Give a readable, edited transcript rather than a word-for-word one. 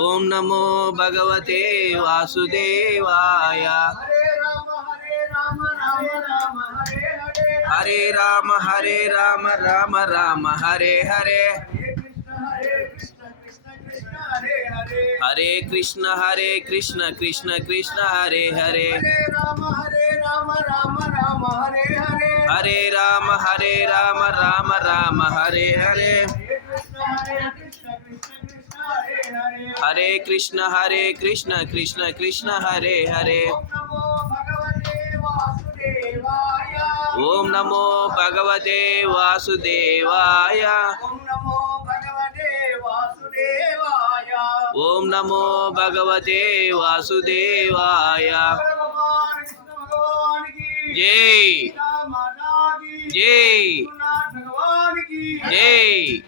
ఓం నమో భగవతే వాసుదేవాయ. హరే రామ హరే రామ రామ రామ హరే హరే. హరే కృష్ణ కృష్ణ కృష్ణ హరే హరే. హరే రామ రామ రామ హరే హరే. హరే కృష్ణ కృష్ణ కృష్ణ హరే హరే. ఓం నమో భగవతే వాసుదేవాయ. ఓం నమో భగవతే వాసుదేవాయ. జై జై జై.